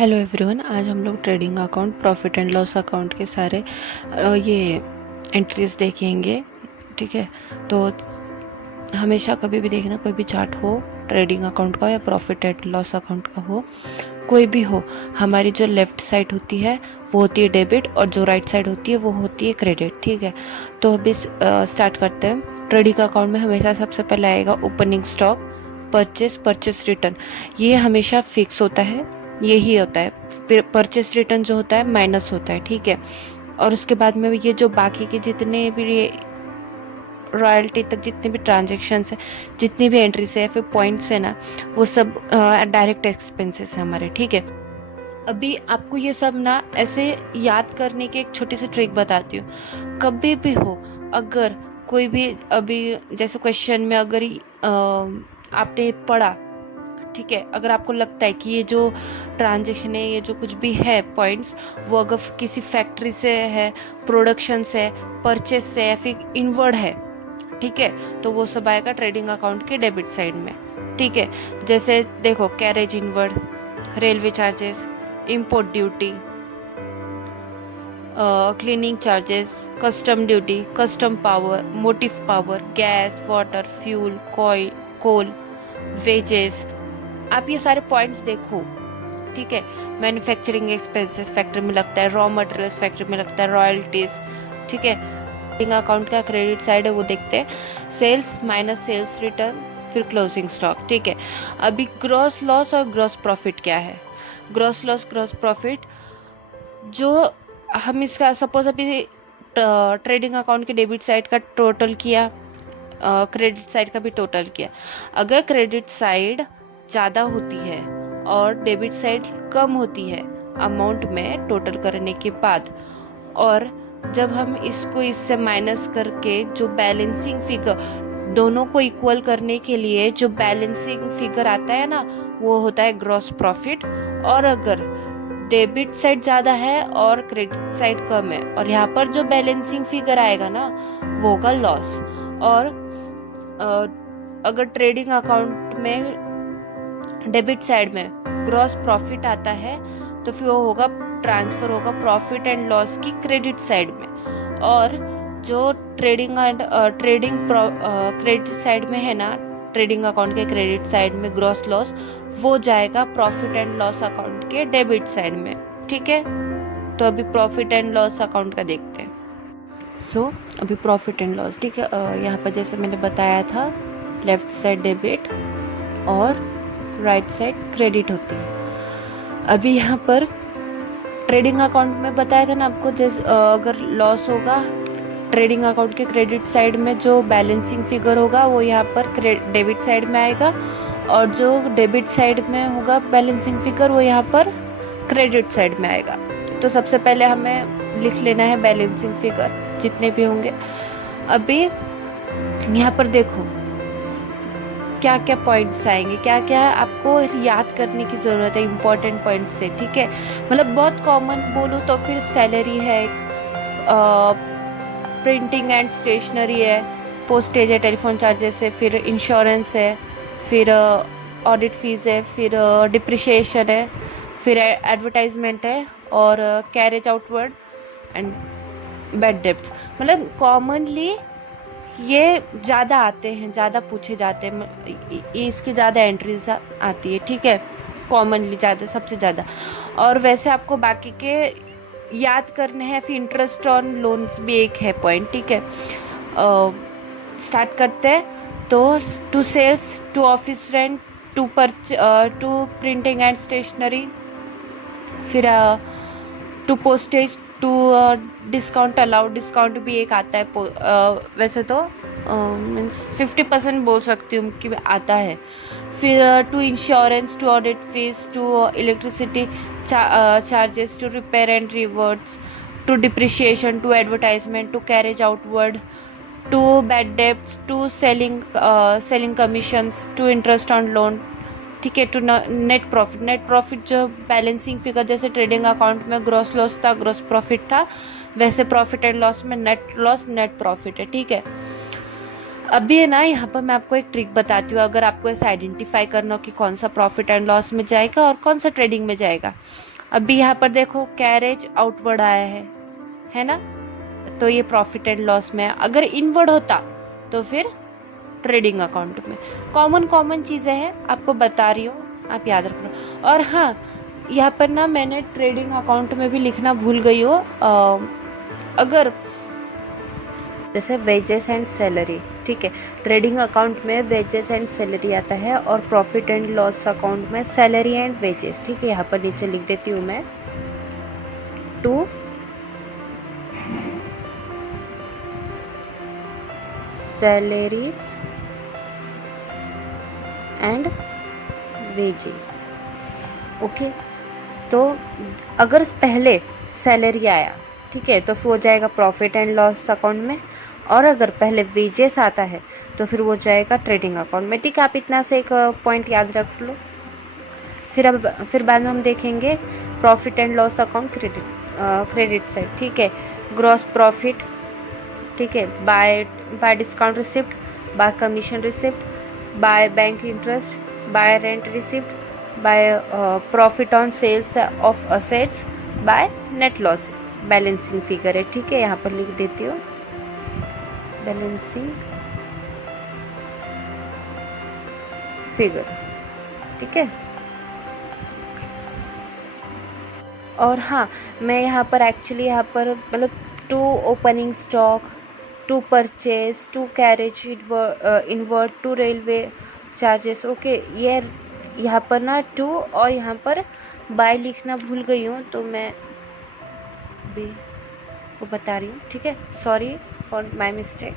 Hello everyone. आज हम लोग trading account, profit and loss account के सारे ये एंट्रीज देखेंगे। ठीक है, तो हमेशा कभी भी देखना, कोई भी चार्ट हो, ट्रेडिंग अकाउंट का या प्रॉफिट एंड लॉस अकाउंट का हो, कोई भी हो, हमारी जो लेफ्ट साइड होती है वो होती है डेबिट और जो राइट साइड होती है वो होती है क्रेडिट। ठीक है, तो अभी स्टार्ट करते हैं। ट्रेडिंग अकाउंट में हमेशा सबसे पहले आएगा ओपनिंग स्टॉक, परचेस रिटर्न। ये हमेशा फिक्स होता है, यही होता है। फिर परचेस रिटर्न जो होता है माइनस होता है। ठीक है, और उसके बाद में ये जो बाकी के जितने भी रॉयल्टी तक जितने भी ट्रांजेक्शन्स है, जितनी भी एंट्रीज है, फिर पॉइंट्स है ना, वो सब डायरेक्ट एक्सपेंसेस है हमारे। ठीक है, अभी आपको ये सब ना ऐसे याद करने की एक छोटी सी ट्रिक बताती हूँ। कभी भी हो, अगर कोई भी अभी जैसे क्वेश्चन में अगर आपने पढ़ा, ठीक है, अगर आपको लगता है कि ये जो ट्रांजेक्शन है, ये जो कुछ भी है पॉइंट्स, वो अगर किसी फैक्ट्री से है, प्रोडक्शन से, परचेस से, या फिर इनवर्ड है, ठीक है, तो वो सब आएगा ट्रेडिंग अकाउंट के डेबिट साइड में। ठीक है, जैसे देखो, carriage inward, railway charges, import duty, cleaning charges, custom duty, custom power, motive power, gas, water, fuel, coal, wages, आप ये सारे पॉइंट्स देखो। ठीक है, मैन्युफैक्चरिंग एक्सपेंसेस फैक्ट्री में लगता है, रॉ मटेरियल्स फैक्ट्री में लगता है, रॉयल्टीज। ठीक है, अकाउंट का क्रेडिट साइड है वो देखते हैं, सेल्स माइनस सेल्स रिटर्न, फिर क्लोजिंग स्टॉक। ठीक है, अभी ग्रॉस लॉस और ग्रॉस प्रॉफिट क्या है? ग्रॉस लॉस, ग्रॉस प्रॉफिट, जो हम इसका सपोज अभी ट्रेडिंग अकाउंट के डेबिट साइड का टोटल किया, क्रेडिट साइड का भी टोटल किया। अगर क्रेडिट साइड ज़्यादा होती है और डेबिट साइड कम होती है अमाउंट में टोटल करने के बाद, और जब हम इसको इससे माइनस करके जो बैलेंसिंग फिगर, दोनों को इक्वल करने के लिए जो बैलेंसिंग फिगर आता है ना, वो होता है ग्रॉस प्रॉफिट। और अगर डेबिट साइड ज़्यादा है और क्रेडिट साइड कम है, और यहाँ पर जो बैलेंसिंग फिगर आएगा ना, वो होगा लॉस। और अगर ट्रेडिंग अकाउंट में डेबिट साइड में ग्रॉस प्रॉफिट आता है, तो फिर वो होगा, ट्रांसफर होगा प्रॉफिट एंड लॉस की क्रेडिट साइड में। और जो क्रेडिट साइड में है ना, ट्रेडिंग अकाउंट के क्रेडिट साइड में ग्रॉस लॉस, वो जाएगा प्रॉफिट एंड लॉस अकाउंट के डेबिट साइड में। ठीक है, तो अभी प्रॉफिट एंड लॉस अकाउंट का देखते हैं। अभी प्रॉफिट एंड लॉस, ठीक है, यहाँ पर जैसे मैंने बताया था, लेफ्ट साइड डेबिट और राइट साइड क्रेडिट होती है। अभी यहाँ पर ट्रेडिंग अकाउंट में बताया था ना आपको, जैसे अगर लॉस होगा, ट्रेडिंग अकाउंट के क्रेडिट साइड में जो बैलेंसिंग फिगर होगा वो यहाँ पर डेबिट साइड में आएगा, और जो डेबिट साइड में होगा बैलेंसिंग फिगर, वो यहाँ पर क्रेडिट साइड में आएगा। तो सबसे पहले हमें लिख लेना है बैलेंसिंग फिगर जितने भी होंगे। अभी यहाँ पर देखो क्या क्या पॉइंट्स आएंगे, क्या क्या आपको याद करने की ज़रूरत है, इंपॉर्टेंट पॉइंट्स है। ठीक है, मतलब बहुत कॉमन बोलूँ तो फिर सैलरी है, प्रिंटिंग एंड स्टेशनरी है, पोस्टेज है, टेलीफोन चार्जेस है, फिर इंश्योरेंस है, फिर ऑडिट फीस है, फिर डिप्रिशिएशन है, फिर एडवर्टाइजमेंट है, और carriage outward and bad debts. मतलब कॉमनली ये ज़्यादा आते हैं, ज़्यादा पूछे जाते हैं, इसकी ज़्यादा एंट्रीज आती है। ठीक है, कॉमनली ज़्यादा, सबसे ज़्यादा। और वैसे आपको बाकी के याद करने हैं। फिर इंटरेस्ट ऑन लोन्स भी एक है पॉइंट। ठीक है, स्टार्ट करते हैं। तो to sales, to office rent, to printing and stationery, फिर to postage, to discount allowed, discount भी एक आता है। वैसे तो मीन्स 50% बोल सकती हूँ कि आता है। फिर to insurance, to audit fees, to electricity charges, to repair and reverts, to depreciation, to advertisement, to carriage outward, to bad debts, to selling commissions, to interest on loan. ठीक है, to net profit. Net profit जो balancing figure, जैसे trading account में gross loss था, gross profit था, वैसे profit and loss में net loss, net profit है। ठीक है, अभी है ना, यहाँ पर मैं आपको एक ट्रिक बताती हूँ। अगर आपको ऐसा आइडेंटिफाई करना हो कि कौन सा प्रॉफिट एंड लॉस में जाएगा और कौन सा ट्रेडिंग में जाएगा। अभी यहाँ पर देखो, कैरेज आउटवर्ड आया है ना, तो ये प्रॉफिट एंड लॉस में है। अगर इनवर्ड होता तो फिर ट्रेडिंग अकाउंट में। कॉमन चीजें हैं, आपको बता रही हूँ, आप याद रखना। और हाँ, यहाँ पर ना मैंने ट्रेडिंग अकाउंट में भी लिखना भूल गई हो, अगर जैसे वेजेस एंड सैलरी, ठीक है, ट्रेडिंग अकाउंट में वेजेस एंड सैलरी आता है और प्रॉफिट एंड लॉस अकाउंट में सैलरी एंड वेजेस, ठीक है। यहाँ पर नीचे लिख देती हूँ मैं, to salaries and wages, okay. तो अगर पहले सैलरी आया, ठीक है, तो फिर वो जाएगा प्रॉफिट एंड लॉस अकाउंट में, और अगर पहले वेजेस आता है तो फिर वो जाएगा ट्रेडिंग अकाउंट में, ठीक है। आप इतना से एक पॉइंट याद रख लो। फिर बाद में हम देखेंगे profit and loss account credit side, ठीक है। ग्रॉस प्रॉफिट, ठीक है, by discount receipt, by commission receipt, by bank interest, by rent receipt, by profit on sales of assets, by net loss. Balancing figure है, ठीक है, यहाँ पर लिख देती हूँ बैलेंसिंग फिगर, ठीक है। और हाँ, मैं यहाँ पर एक्चुअली यहाँ पर मतलब to opening stock, to purchase, to carriage inward, to railway charges, okay. ये यहाँ पर ना टू और यहाँ पर बाय लिखना भूल गई हूँ, तो मैं भी को बता रही हूँ, ठीक है। Sorry for my mistake.